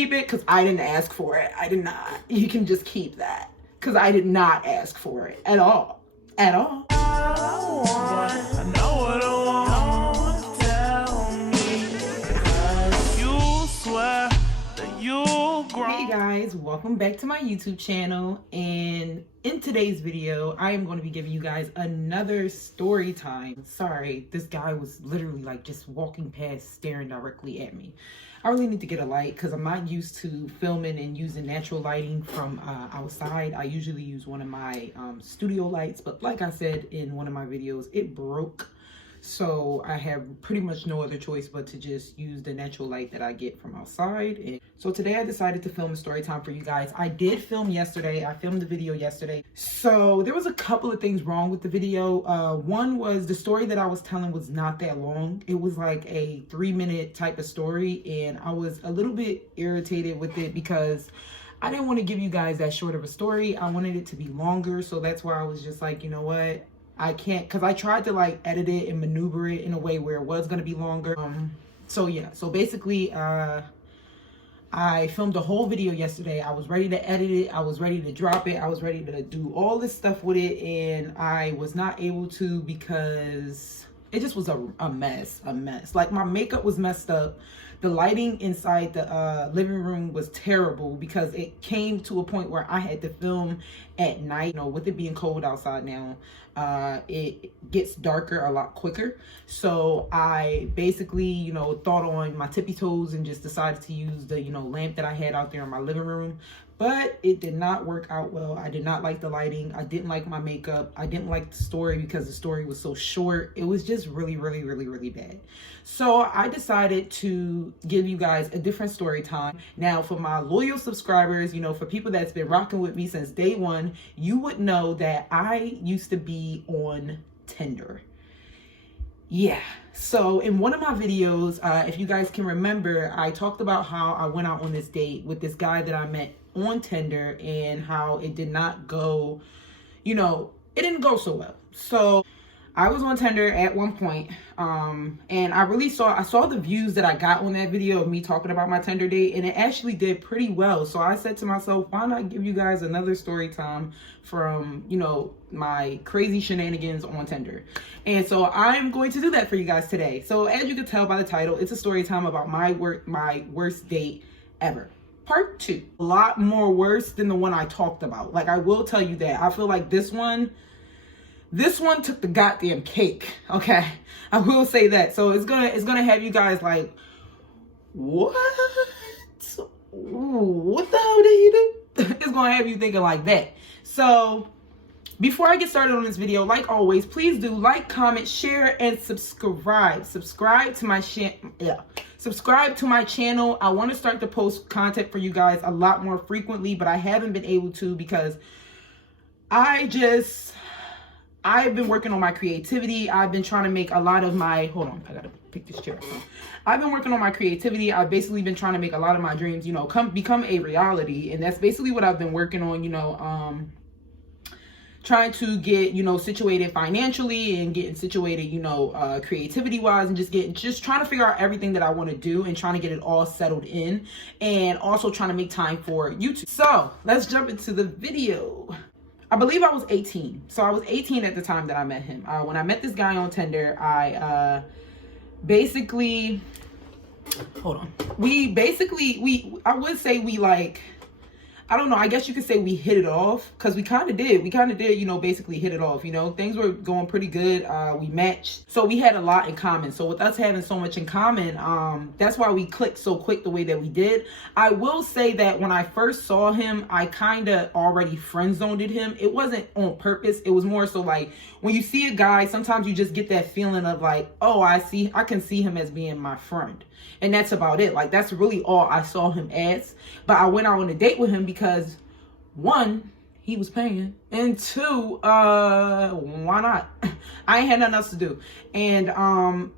keep it because I didn't ask for it. I did not. You can just keep that because I did not ask for it at all. At all. I know what I want. Tell me, 'cause you swear that you'll grow. Hey guys, welcome back to my YouTube channel, and in today's video I am going to be giving you guys another story time. Sorry, this guy was literally like just walking past staring directly at me. I really need to get a light because I'm not used to filming and using natural lighting from outside. I usually use one of my studio lights, but like I said in one of my videos, it broke. So I have pretty much no other choice but to just use the natural light that I get from outside. And so today I decided to film a story time for you guys. I did film yesterday. I filmed the video yesterday. So there was a couple of things wrong with the video. One was the story that I was telling was not that long. It was like a 3-minute type of story, and I was a little bit irritated with it because I didn't want to give you guys that short of a story. I wanted it to be longer. So that's why I was just like, you know what? I can't, because I tried to like edit it and maneuver it in a way where it was going to be longer. So yeah, so basically I filmed a whole video yesterday. I was ready to edit it. I was ready to drop it. I was ready to do all this stuff with it, and I was not able to because it just was a mess. Like my makeup was messed up. The lighting inside the living room was terrible because it came to a point where I had to film at night. You know, with it being cold outside now, it gets darker a lot quicker. So I basically, you know, thought on my tippy toes and just decided to use the, you know, lamp that I had out there in my living room. But it did not work out well. I did not like the lighting. I didn't like my makeup. I didn't like the story because the story was so short. It was just really bad. So I decided to give you guys a different story time. Now, for my loyal subscribers, you know, for people that's been rocking with me since day one, you would know that I used to be on Tinder. Yeah, so in one of my videos, if you guys can remember, I talked about how I went out on this date with this guy that I met on Tinder and how it did not go, you know, it didn't go so well. So I was on Tinder at one point, and I saw the views that I got on that video of me talking about my Tinder date, and it actually did pretty well. So I said to myself, why not give you guys another story time from, you know, my crazy shenanigans on Tinder. And so I'm going to do that for you guys today. So as you can tell by the title, it's a story time about my worst date ever. Part 2. A lot more worse than the one I talked about. Like, I will tell you that. I feel like this one took the goddamn cake. Okay, I will say that. So it's gonna have you guys like, what? Ooh, what the hell did you do? It's gonna have you thinking like that. So before I get started on this video, like always, please do like, comment, share, and subscribe. Subscribe to my channel. I want to start to post content for you guys a lot more frequently, but I haven't been able to because I've been working on my creativity. I've been trying to make a lot of my, hold on, I gotta pick this chair up. I've been working on my creativity. I've basically been trying to make a lot of my dreams, you know, become a reality. And that's basically what I've been working on, you know, trying to get, you know, situated financially and getting situated, you know, creativity wise, and just trying to figure out everything that I want to do and trying to get it all settled in, and also trying to make time for YouTube. So let's jump into the video. I believe I was 18. So I was 18 at the time that I met him. When I met this guy on Tinder, I basically, hold on. I would say we like, I don't know, I guess you could say we hit it off, because we kind of did, you know, basically hit it off, you know, things were going pretty good. We matched, so we had a lot in common. So with us having so much in common, that's why we clicked so quick the way that we did. I will say that when I first saw him, I kind of already friend-zoned him. It wasn't on purpose. It was more so like, when you see a guy, sometimes you just get that feeling of like, oh, I can see him as being my friend. And that's about it. Like, that's really all I saw him as. But I went out on a date with him because, one, he was paying, and two, why not? I ain't had nothing else to do. And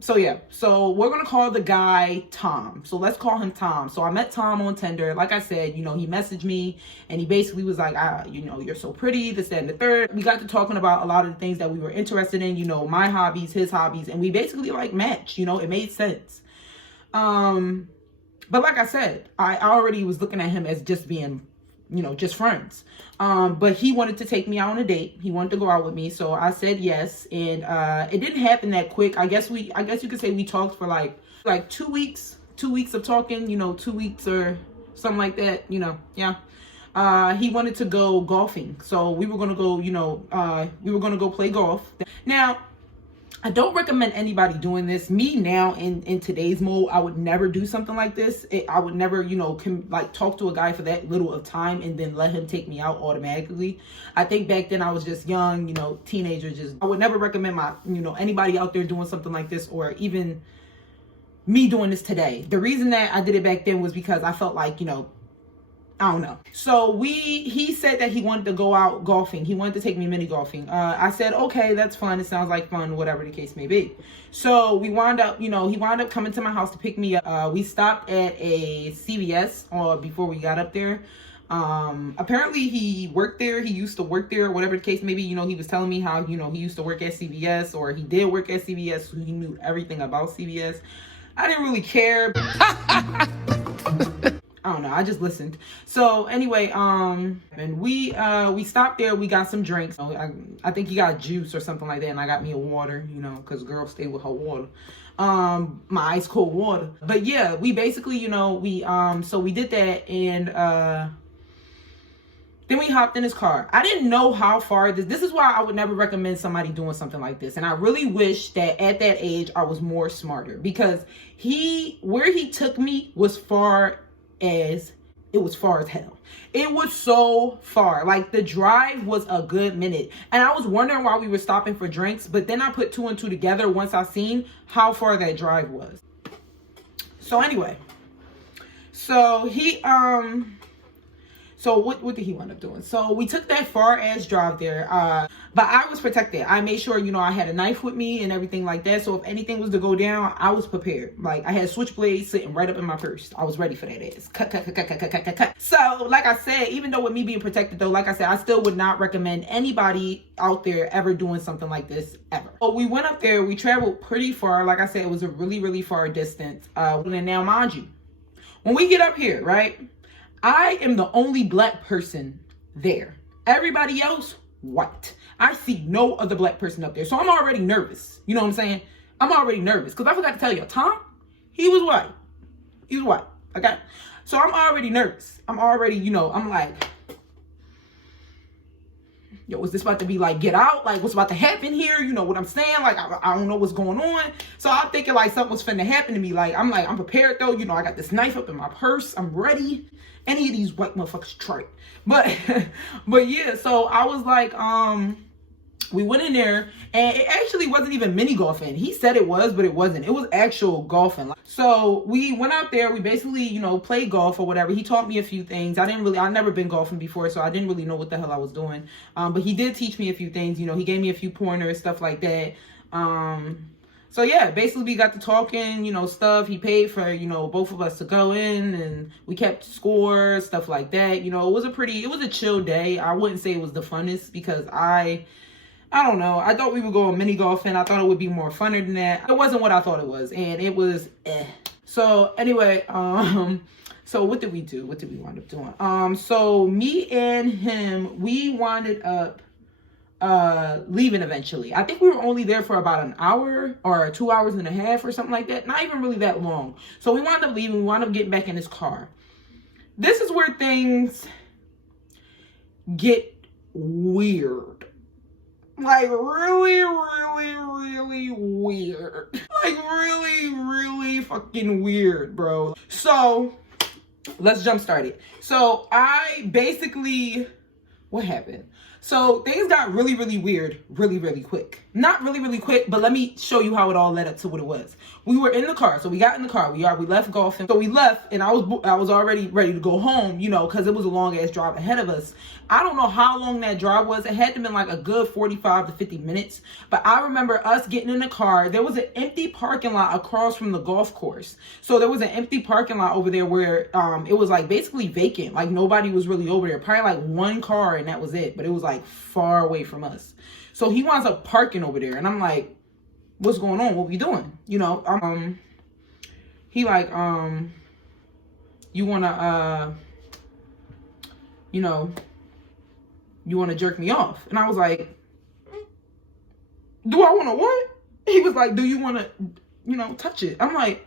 so yeah, so we're gonna call the guy Tom. So let's call him Tom. So I met Tom on Tinder. Like I said, you know, he messaged me and he basically was like, you know, you're so pretty, this, that, and the third. We got to talking about a lot of the things that we were interested in, you know, my hobbies, his hobbies, and we basically like matched, you know, it made sense. But like I said, I already was looking at him as just being, just friends. But he wanted to take me out on a date. He wanted to go out with me. So I said yes. And it didn't happen that quick. I guess you could say we talked for like 2 weeks. 2 weeks of talking, 2 weeks or something like that, yeah. He wanted to go golfing. So we were going to go, we were going to go play golf. Now, I don't recommend anybody doing this. Me now in today's mode, I would never do something like this. I would never, talk to a guy for that little of time and then let him take me out automatically. I think back then I was just young, teenager. I would never recommend anybody out there doing something like this, or even me doing this today. The reason that I did it back then was because I felt like, I don't know. So he said that he wanted to go out golfing. He wanted to take me mini golfing. I said, okay, that's fun. It sounds like fun, whatever the case may be. So we wound up, he wound up coming to my house to pick me up. We stopped at a CVS before we got up there. Apparently he worked there. He used to work there, whatever the case may be. He was telling me how, he used to work at CVS, or he did work at CVS. So he knew everything about CVS. I didn't really care. I don't know. I just listened. So anyway, and we stopped there. We got some drinks. I think he got juice or something like that, and I got me a water. Because girls stay with her water, my ice cold water. But yeah, we basically, so we did that, and then we hopped in his car. I didn't know how far this is why I would never recommend somebody doing something like this. And I really wish that at that age I was more smarter, because where he took me was far as hell. It was so far. Like, the drive was a good minute. And I was wondering why we were stopping for drinks, but then I put 2 and 2 together once I seen how far that drive was. So anyway, so so what did he wind up doing? So we took that far ass drive there. But I was protected. I made sure, I had a knife with me and everything like that. So if anything was to go down, I was prepared. Like, I had switchblades sitting right up in my purse. I was ready for that ass. Cut. So like I said, even though with me being protected though, like I said, I still would not recommend anybody out there ever doing something like this ever. But we went up there, we traveled pretty far. Like I said, it was a really, really far distance. And now mind you, when we get up here, right? I am the only black person there. Everybody else, white. I see no other black person up there. So I'm already nervous. You know what I'm saying? I'm already nervous. Because I forgot to tell you, Tom, he was white. He was white. Okay? So I'm already nervous. I'm already, I'm like, yo, is this about to be like, get out? Like, what's about to happen here? You know what I'm saying? Like, I don't know what's going on. So I'm thinking like something was finna happen to me. Like, I'm prepared though. I got this knife up in my purse. I'm ready. Any of these white motherfuckers try it. But yeah, so I was like, we went in there, and it actually wasn't even mini golfing. He said it was, but it wasn't. It was actual golfing. So we went out there. We basically, played golf or whatever. He taught me a few things. I've never been golfing before, so I didn't really know what the hell I was doing. But he did teach me a few things. He gave me a few pointers, stuff like that. So yeah, basically we got to talking, stuff. He paid for, both of us to go in, and we kept score, stuff like that. It was a chill day. I wouldn't say it was the funnest, because I don't know. I thought we would go mini golfing. I thought it would be more funner than that. It wasn't what I thought it was, and it was So anyway, so what did we do? What did we wind up doing? So me and him, we winded up leaving eventually. I think we were only there for about an hour or 2 hours and a half or something like that. Not even really that long. So we wound up leaving. We wound up getting back in his car. This is where things get weird. Like, really, really, really weird. Like, really, really fucking weird, bro. So let's jump start it. So I basically, what happened? So things got really, really weird, really, really quick. Not really, really quick, but let me show you how it all led up to what it was. We were in the car. So we got in the car. We left golfing. So we left, and I was already ready to go home, because it was a long ass drive ahead of us. I don't know how long that drive was. It had to have been like a good 45 to 50 minutes. But I remember us getting in the car. There was an empty parking lot across from the golf course. So there was an empty parking lot over there where it was like basically vacant. Like, nobody was really over there. Probably like one car, and that was it. But it was like far away from us. So he winds up parking over there, and I'm like, what's going on? What we doing? He like, you want to, you want to jerk me off? And I was like, do I want to what? He was like, do you want to, touch it? I'm like,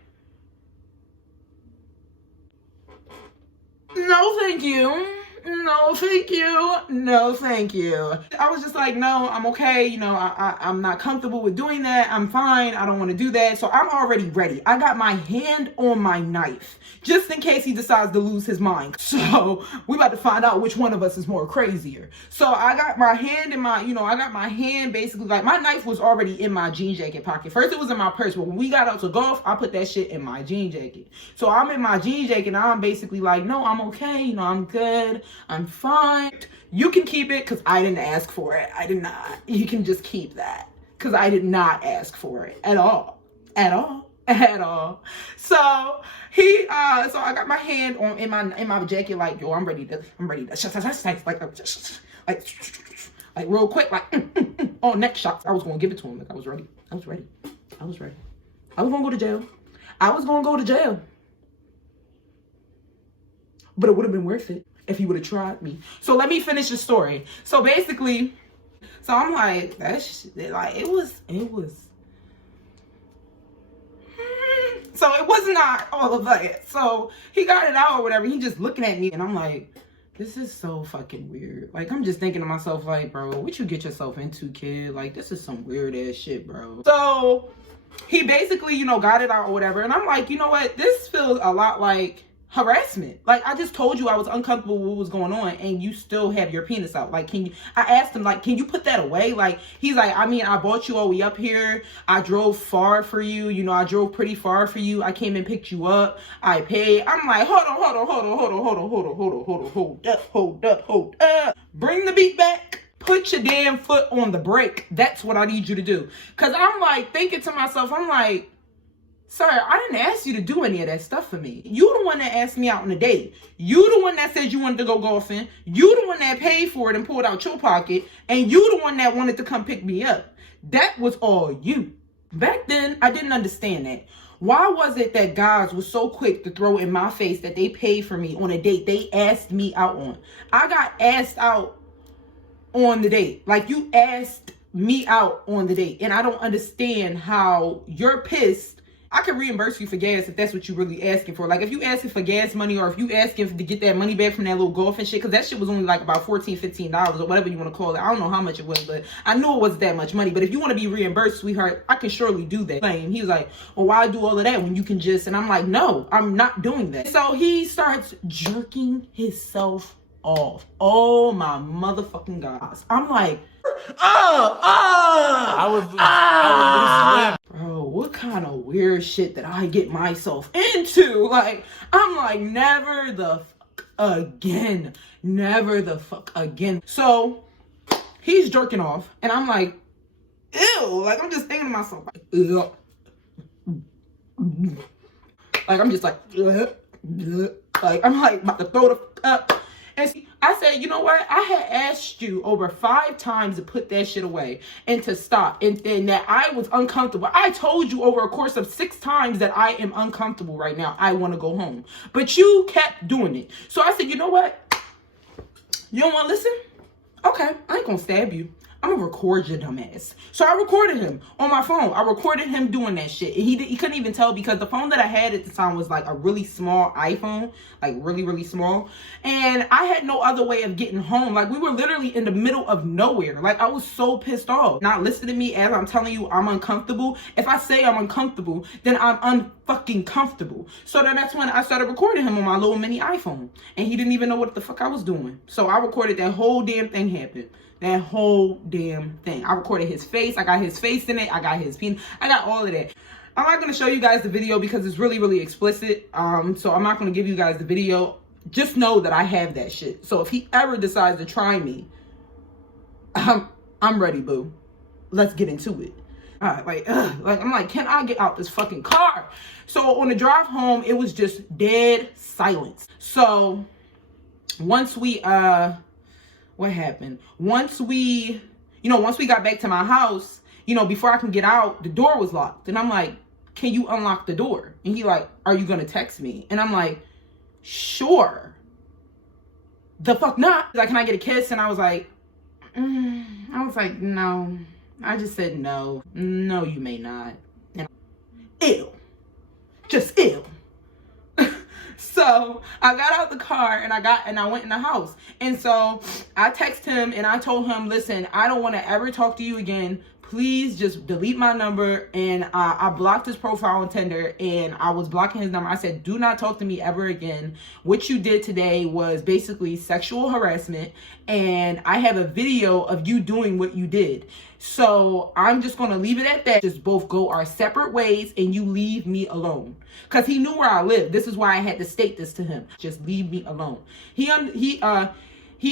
no, thank you. No, thank you. No, thank you. I was just like, no, I'm okay. I'm not comfortable with doing that. I'm fine. I don't want to do that. So I'm already ready. I got my hand on my knife just in case he decides to lose his mind. So we about to find out which one of us is more crazier. So I got my hand in I got my hand basically, like my knife was already in my jean jacket pocket. First it was in my purse, but when we got out to golf, I put that shit in my jean jacket. So I'm in my jean jacket and I'm basically like, no, I'm okay. I'm good. I'm fine. You can keep it because I didn't ask for it. I did not. You can just keep that because I did not ask for it at all. At all. At all. So so I got my hand in my jacket like, yo, I'm ready to like real quick, like on next shots. I was gonna give it to him. Like I was ready. I was gonna go to jail. But it would have been worth it if he would have tried me. So let me finish the story. So basically, I'm like, it was. So it was not all of that. So he got it out or whatever. He just looking at me and I'm like, this is so fucking weird. Like, I'm just thinking to myself, like, bro, what you get yourself into, kid? Like, this is some weird ass shit, bro. So he basically, got it out or whatever. And I'm like, you know what? This feels a lot like harassment. Like, I just told you I was uncomfortable with what was going on and you still have your penis out. Like, I asked him, like, can you put that away? Like, he's like, I mean, I brought you all the way up here. I drove far for you. I drove pretty far for you. I came and picked you up. I paid. I'm like, hold up. Bring the beat back. Put your damn foot on the brake. That's what I need you to do. Cause I'm like thinking to myself, I'm like, sir, I didn't ask you to do any of that stuff for me. You the one that asked me out on a date. You the one that said you wanted to go golfing. You the one that paid for it and pulled out your pocket. And you the one that wanted to come pick me up. That was all you. Back then, I didn't understand that. Why was it that guys were so quick to throw in my face that they paid for me on a date they asked me out on? I got asked out on the date. Like, you asked me out on the date. And I don't understand how you're pissed. I could reimburse you for gas if that's what you're really asking for. Like, if you asking for gas money or if you asking to get that money back from that little golf and shit, because that shit was only like about $14, $15 or whatever you want to call it. I don't know how much it was, but I knew it wasn't that much money. But if you want to be reimbursed, sweetheart, I can surely do that. And he was like, well, why do all of that when you can just... And I'm like, no, I'm not doing that. So he starts jerking himself off. Oh my motherfucking God. I'm like, I was bro, what kind of weird shit did I get myself into? Like, I'm like, never the fuck again. Never the fuck again. So he's jerking off and I'm like, ew. Like, I'm just thinking to myself, like, ew. Like, I'm just like, like, I'm like about to throw the fuck up. And I said, you know what? I had asked you over 5 times to put that shit away and to stop and that I was uncomfortable. I told you over a course of 6 times that I am uncomfortable right now. I want to go home. But you kept doing it. So I said, you know what? You don't want to listen? Okay, I ain't going to stab you. I'm going to record your dumb ass. So I recorded him on my phone. I recorded him doing that shit. He couldn't even tell because the phone that I had at the time was like a really small iPhone. Like really, really small. And I had no other way of getting home. Like, we were literally in the middle of nowhere. Like, I was so pissed off. Not listening to me as I'm telling you I'm uncomfortable. If I say I'm uncomfortable, then I'm unfucking comfortable. So then that's when I started recording him on my little mini iPhone. And he didn't even know what the fuck I was doing. So I recorded that whole damn thing happen. That whole damn thing. I recorded his face. I got his face in it. I got his penis. I got all of that. I'm not going to show you guys the video because it's really, really explicit. So I'm not going to give you guys the video. Just know that I have that shit. So if he ever decides to try me, I'm ready, boo. Let's get into it. All right, like I'm like, can I get out this fucking car? So on the drive home, it was just dead silence. So once we what happened? Once we got back to my house, before I can get out, the door was locked. And I'm like, can you unlock the door? And he like, are you going to text me? And I'm like, sure. The fuck not. Like, can I get a kiss? And I was like, no. I just said no. No, you may not. And ew. Just ew. So I got out the car and I went in the house. And so I texted him and I told him, listen, I don't want to ever talk to you again. Please just delete my number. And I blocked his profile on Tinder and I was blocking his number. I said, do not talk to me ever again. What you did today was basically sexual harassment. And I have a video of you doing what you did. So I'm just going to leave it at that. Just both go our separate ways and you leave me alone. Because he knew where I lived. This is why I had to state this to him. Just leave me alone. He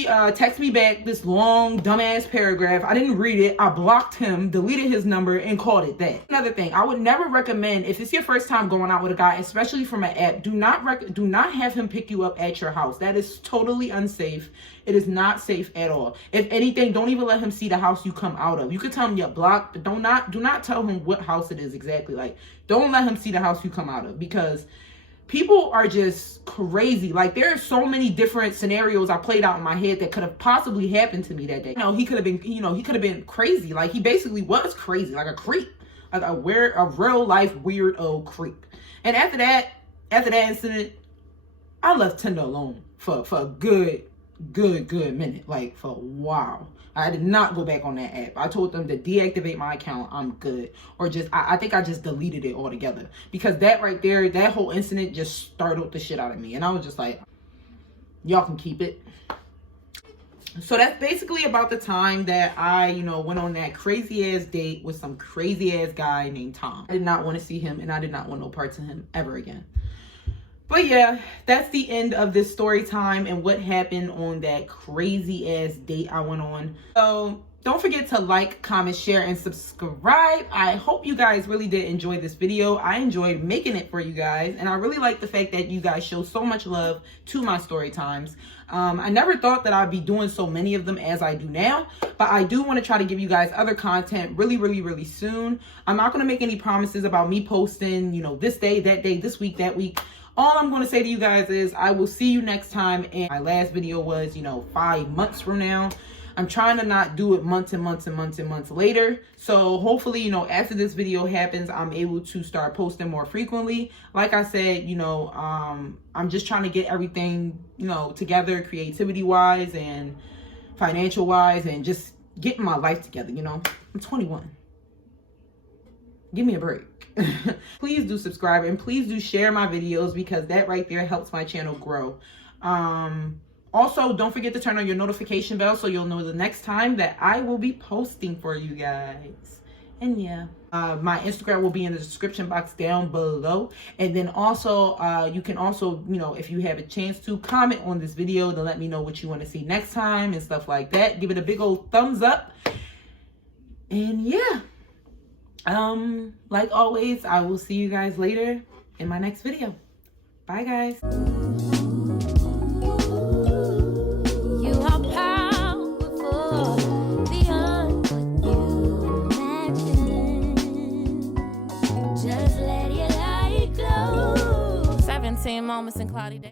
texted me back this long, dumbass paragraph. I didn't read it. I blocked him, deleted his number, and called it that. Another thing, I would never recommend, if it's your first time going out with a guy, especially from an app, do not have him pick you up at your house. That is totally unsafe. It is not safe at all. If anything, don't even let him see the house you come out of. You could tell him you're blocked, but do not tell him what house it is exactly. Like, don't let him see the house you come out of, because people are just crazy. Like, there are so many different scenarios I played out in my head that could have possibly happened to me that day. He could have been crazy. Like, he basically was crazy, like a creep, like a real life weirdo creep. And after that incident, I left Tinder alone for a good minute, like for a while. I did not go back on that app. I told them to deactivate my account. I'm good. Or just, I think I just deleted it altogether. Because that right there, that whole incident just startled the shit out of me. And I was just like, y'all can keep it. So that's basically about the time that I, went on that crazy ass date with some crazy ass guy named Tom. I did not want to see him and I did not want no parts of him ever again. But yeah, that's the end of this story time and what happened on that crazy ass date I went on. So don't forget to like, comment, share, and subscribe. I hope you guys really did enjoy this video. I enjoyed making it for you guys. And I really like the fact that you guys show so much love to my story times. I never thought that I'd be doing so many of them as I do now. But I do want to try to give you guys other content really soon. I'm not going to make any promises about me posting, this day, that day, this week, that week. All I'm going to say to you guys is I will see you next time. And my last video was, 5 months from now. I'm trying to not do it months and months later. So hopefully, after this video happens, I'm able to start posting more frequently. Like I said, I'm just trying to get everything, together creativity wise and financial wise and just getting my life together. I'm 21. Give me a break. Please do subscribe and please do share my videos because that right there helps my channel grow. Also, don't forget to turn on your notification bell so you'll know the next time that I will be posting for you guys. And yeah, my Instagram will be in the description box down below. And then also, you can also, if you have a chance to comment on this video to let me know what you want to see next time and stuff like that. Give it a big old thumbs up. And yeah. Like always, I will see you guys later in my next video. Bye, guys. You are powerful beyond what you imagine. Just let your light glow. 17 moments in cloudy days.